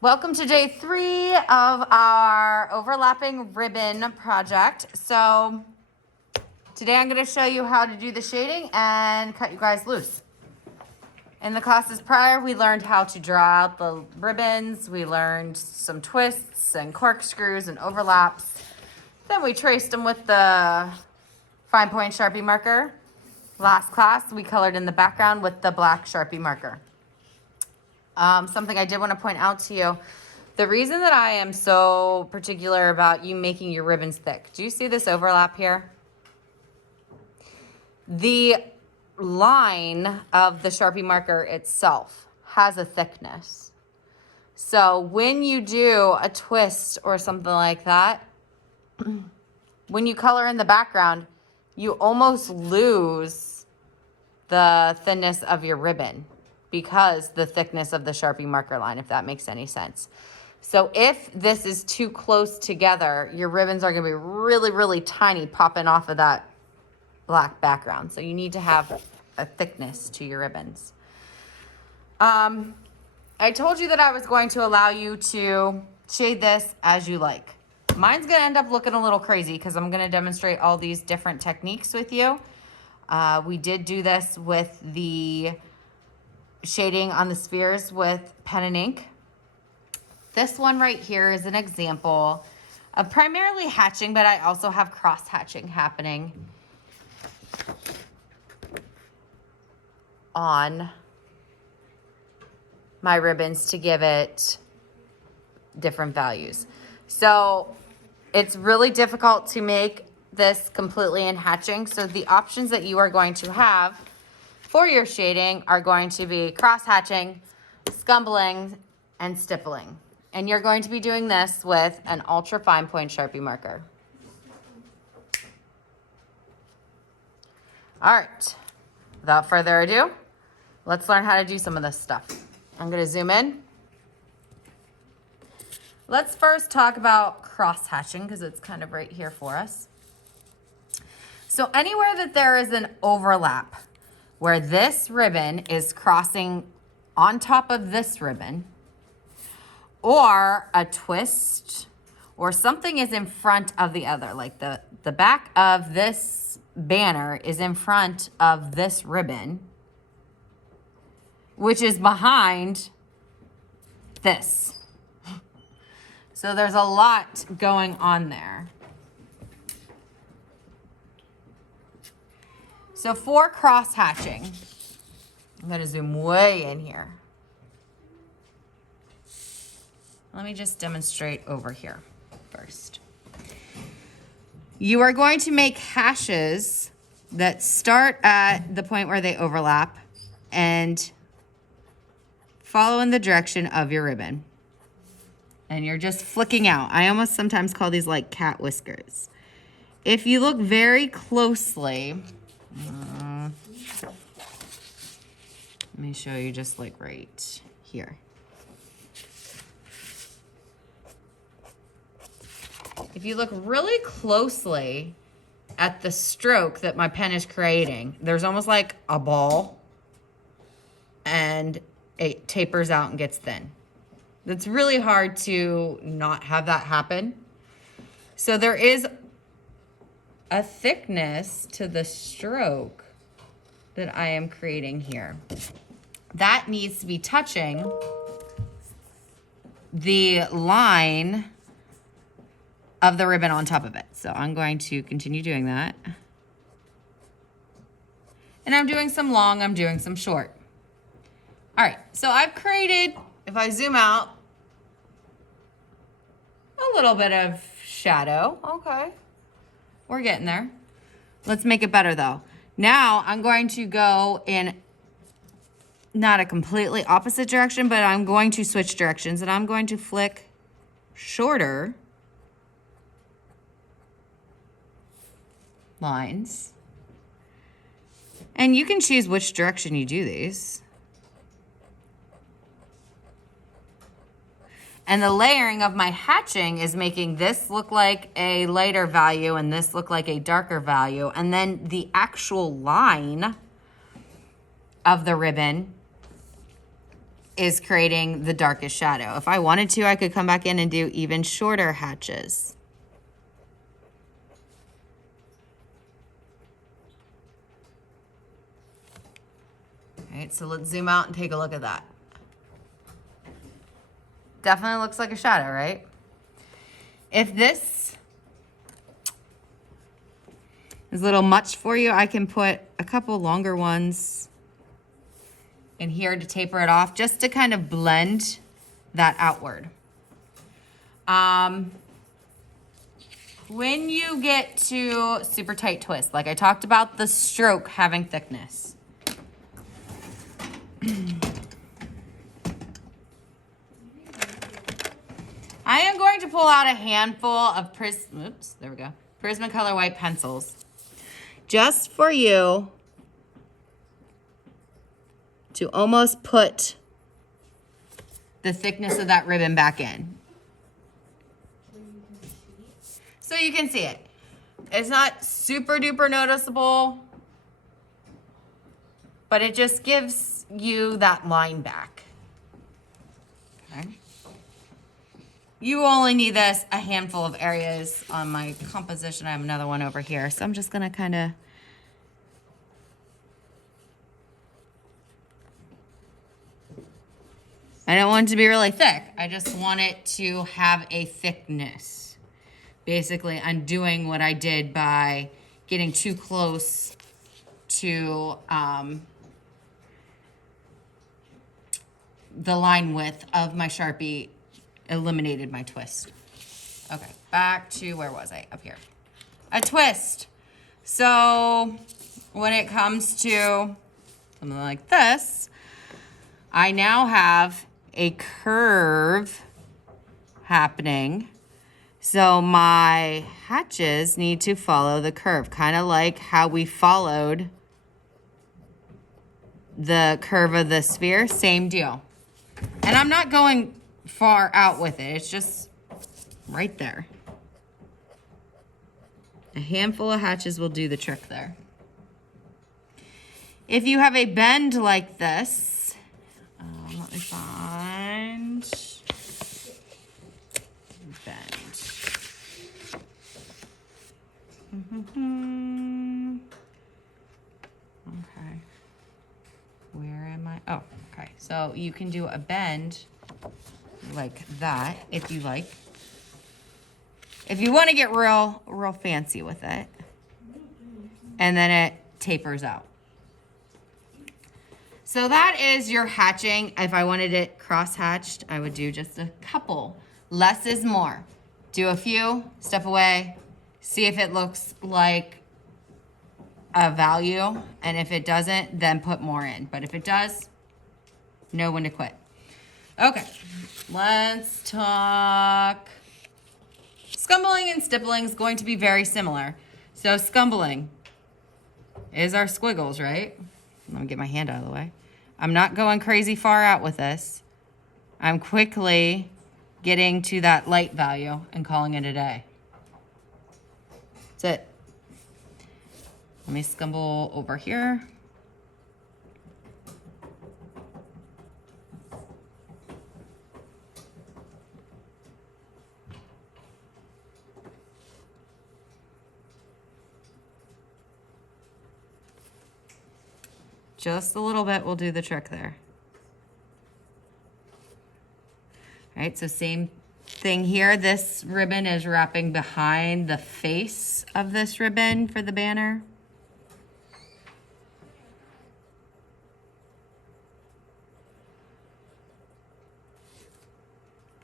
Welcome to day 3 of our overlapping ribbon project. So today I'm going to show you how to do the shading and cut you guys loose. In the classes prior, we learned how to draw out the ribbons. We learned some twists and corkscrews and overlaps. Then we traced them with the fine point Sharpie marker. Last class, we colored in the background with the black Sharpie marker. Something I did want to point out to you, the reason that I am so particular about you making your ribbons thick, do you see this overlap here? The line of the Sharpie marker itself has a thickness. So when you do a twist or something like that, when you color in the background, you almost lose the thinness of your ribbon because the thickness of the Sharpie marker line, if that makes any sense. So if this is too close together, your ribbons are gonna be really, really tiny popping off of that black background. So you need to have a thickness to your ribbons. I told you that I was going to allow you to shade this as you like. Mine's gonna end up looking a little crazy because I'm gonna demonstrate all these different techniques with you. We did do this with the shading on the spheres with pen and ink. This one right here is an example of primarily hatching, but I also have cross hatching happening on my ribbons to give it different values. So it's really difficult to make this completely in hatching. So the options that you are going to have for your shading are going to be cross hatching, scumbling, and stippling. And you're going to be doing this with an ultra fine point Sharpie marker. All right, without further ado, let's learn how to do some of this stuff. I'm gonna zoom in. Let's first talk about cross hatching because it's kind of right here for us. So anywhere that there is an overlap, where this ribbon is crossing on top of this ribbon, or a twist, or something is in front of the other, like the back of this banner is in front of this ribbon, which is behind this. So there's a lot going on there. So for cross hatching, I'm gonna zoom way in here. Let me just demonstrate over here first. You are going to make hashes that start at the point where they overlap and follow in the direction of your ribbon. And you're just flicking out. I almost sometimes call these like cat whiskers. If you look very closely, let me show you just like right here. If you look really closely at the stroke that my pen is creating, there's almost like a ball and it tapers out and gets thin. It's really hard to not have that happen. So there is a thickness to the stroke that I am creating here. That needs to be touching the line of the ribbon on top of it. So I'm going to continue doing that. And I'm doing some long, I'm doing some short. All right, so I've created, if I zoom out, a little bit of shadow. Okay, we're getting there. Let's make it better though. Now I'm going to go in not a completely opposite direction, but I'm going to switch directions and I'm going to flick shorter lines. And you can choose which direction you do these. And the layering of my hatching is making this look like a lighter value and this look like a darker value. And then the actual line of the ribbon is creating the darkest shadow. If I wanted to, I could come back in and do even shorter hatches. All right, so let's zoom out and take a look at that. Definitely looks like a shadow, right? If this is a little much for you, I can put a couple longer ones in here to taper it off, just to kind of blend that outward. When you get to super tight twist, like I talked about the stroke having thickness. I am going to pull out a handful of Prismacolor white pencils just for you to almost put the thickness of that ribbon back in. So you can see it. It's not super duper noticeable, but it just gives you that line back. Okay. You only need this a handful of areas on my composition. I have another one over here. So I'm just gonna kind of I don't want it to be really thick. I just want it to have a thickness. Basically, I'm doing what I did by getting too close to the line width of my Sharpie, eliminated my twist. Okay, back to, where was I? Up here. A twist. So when it comes to something like this, I now have a curve happening. So my hatches need to follow the curve, kind of like how we followed the curve of the sphere, same deal. And I'm not going far out with it, it's just right there. A handful of hatches will do the trick there. If you have a bend like this, let me find bend. Okay. Where am I? Oh, okay. So you can do a bend like that if you like. If you want to get real fancy with it. And then it tapers out. So that is your hatching. If I wanted it cross-hatched, I would do just a couple. Less is more. Do a few, step away, see if it looks like a value. And if it doesn't, then put more in. But if it does, know when to quit. Okay, let's talk. Scumbling and stippling is going to be very similar. So scumbling is our squiggles, right? Let me get my hand out of the way. I'm not going crazy far out with this. I'm quickly getting to that light value and calling it a day. That's it. Let me scumble over here. Just a little bit will do the trick there. All right, so same thing here. This ribbon is wrapping behind the face of this ribbon for the banner.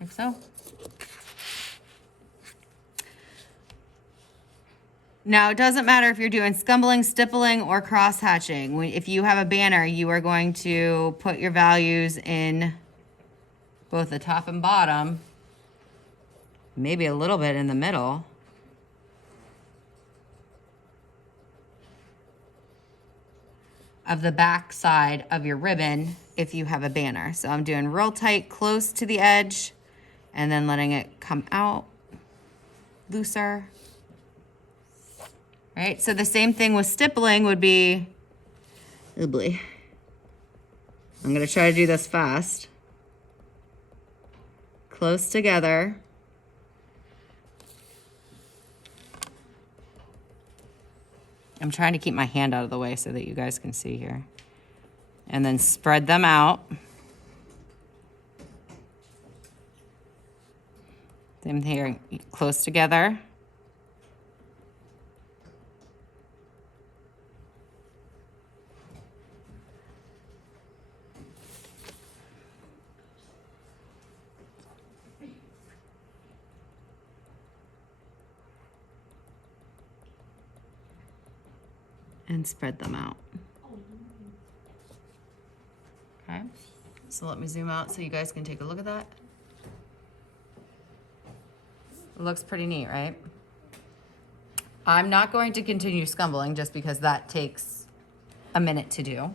Like so. Now, it doesn't matter if you're doing scumbling, stippling, or cross-hatching. If you have a banner, you are going to put your values in both the top and bottom, maybe a little bit in the middle. Of the back side of your ribbon if you have a banner. So I'm doing real tight, close to the edge, and then letting it come out looser. Right, so the same thing with stippling would be, oh boy. I'm gonna try to do this fast. close together. I'm trying to keep my hand out of the way so that you guys can see here. And then spread them out. Same here, close together. And spread them out. Okay, so let me zoom out so you guys can take a look at that. It looks pretty neat, right? I'm not going to continue scumbling just because that takes a minute to do.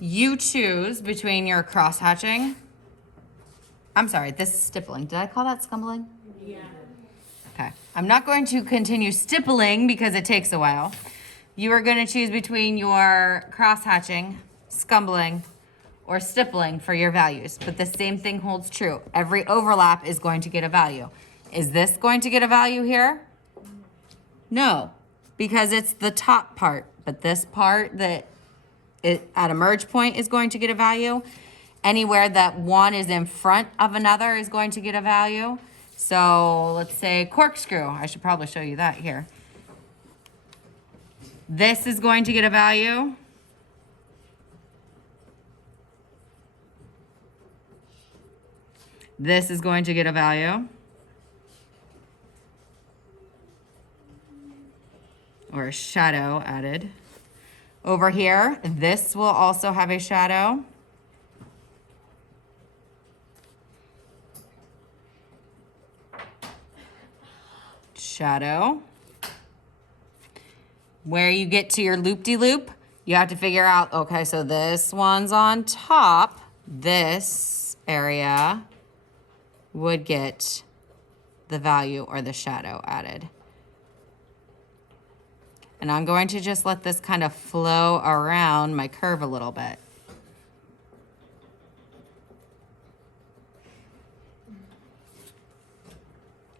You choose between your cross hatching. I'm sorry, this is stippling. Did I call that scumbling? Yeah. Okay, I'm not going to continue stippling because it takes a while. You are going to choose between your cross hatching, scumbling, or stippling for your values. But the same thing holds true. Every overlap is going to get a value. Is this going to get a value here? No, because it's the top part. But this part that at a merge point is going to get a value. Anywhere that one is in front of another is going to get a value. So let's say corkscrew. I should probably show you that here. This is going to get a value. This is going to get a value. Or a shadow added. Over here, this will also have a shadow. Shadow. Where you get to your loop-de-loop, you have to figure out, okay, so this one's on top. This area would get the value or the shadow added. And I'm going to just let this kind of flow around my curve a little bit.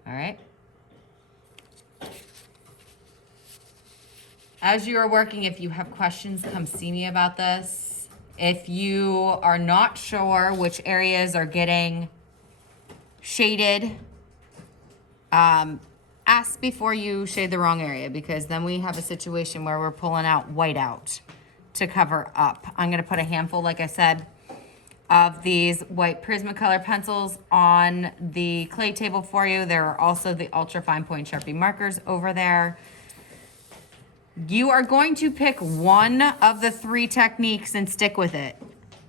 All right. As you are working, if you have questions, come see me about this. If you are not sure which areas are getting shaded, ask before you shade the wrong area, because then we have a situation where we're pulling out white out to cover up. I'm gonna put a handful, like I said, of these white Prismacolor pencils on the clay table for you. There are also the ultra fine point Sharpie markers over there. You are going to pick one of the three techniques and stick with it.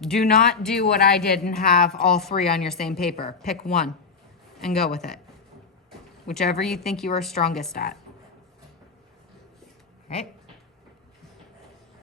Do not do what I did and have all three on your same paper. Pick one and go with it. Whichever you think you are strongest at.